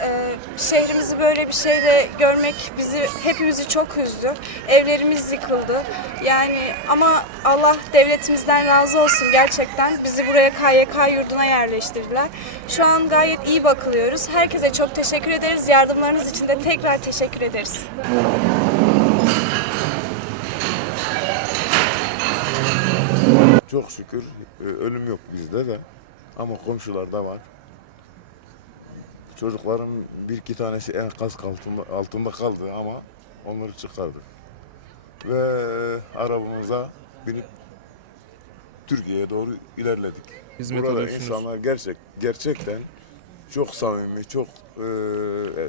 Ee, şehrimizi böyle bir şeyle görmek bizi hepimizi çok üzdü. Evlerimiz yıkıldı. Yani ama Allah devletimizden razı olsun gerçekten. Bizi buraya KYK yurduna yerleştirdiler. Şu an gayet iyi bakılıyoruz. Herkese çok teşekkür ederiz. Yardımlarınız için de tekrar teşekkür ederiz. Çok şükür e, ölüm yok bizde de ama komşularda var. Çocukların bir iki tanesi enkaz altında, altında kaldı ama onları çıkardık. Ve arabamıza binip Türkiye'ye doğru ilerledik. Hizmet Burada insanlar gerçek gerçekten çok samimi, çok e,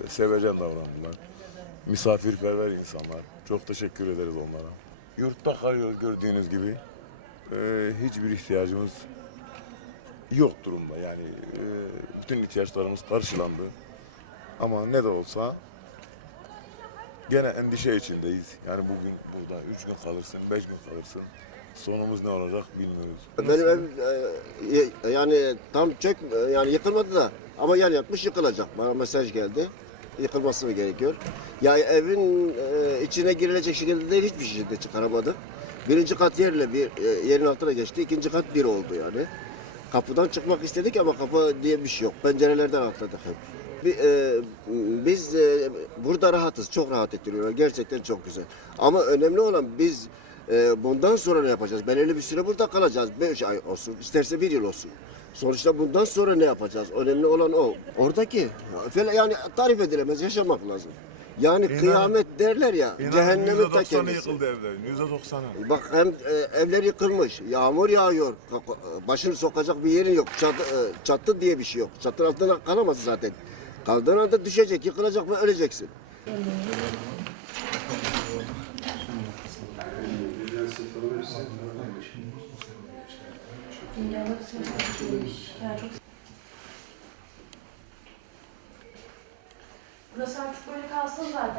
sevecen davrandılar. Misafirperver insanlar. Çok teşekkür ederiz onlara. Yurtta kalıyoruz gördüğünüz gibi. E, hiçbir ihtiyacımız yok durumda. Yani e, bütün ihtiyaçlarımız karşılandı. Ama ne de olsa gene endişe içindeyiz. Yani bugün burada üç gün kalırsın, beş gün kalırsın. Sonumuz ne olacak bilmiyoruz. Benim ev e, yani tam çök yani yıkılmadı da ama yer yatmış yıkılacak. Bana mesaj geldi. Yıkılması mı gerekiyor? Ya evin e, içine girilecek şekilde değil hiçbir şey de çıkaramadık. Birinci kat yerle bir e, yerin altına geçti. ikinci kat bir oldu yani. Kapıdan çıkmak istedik ama kapı diye bir şey yok. Pencerelerden atladık hep. E, biz e, burada rahatız. Çok rahat ettiriyorlar. Gerçekten çok güzel. Ama önemli olan biz e, bundan sonra ne yapacağız? Belirli bir süre burada kalacağız. Beş ay olsun, isterse bir yıl olsun. Sonuçta bundan sonra ne yapacağız? Önemli olan o. Oradaki yani tarif edilemez yaşamak lazım. Yani kıyamet derler ya, cehennemin ta kendisi. evlerin, yüzde doksanı. Bak hem e, evler yıkılmış, yağmur yağıyor, başını sokacak bir yerin yok, çatı, e, çatı diye bir şey yok. Çatının altında kalamaz zaten. Kaldığın anda düşecek, yıkılacak ve öleceksin. Yani çok Burası artık böyle kalsın zaten.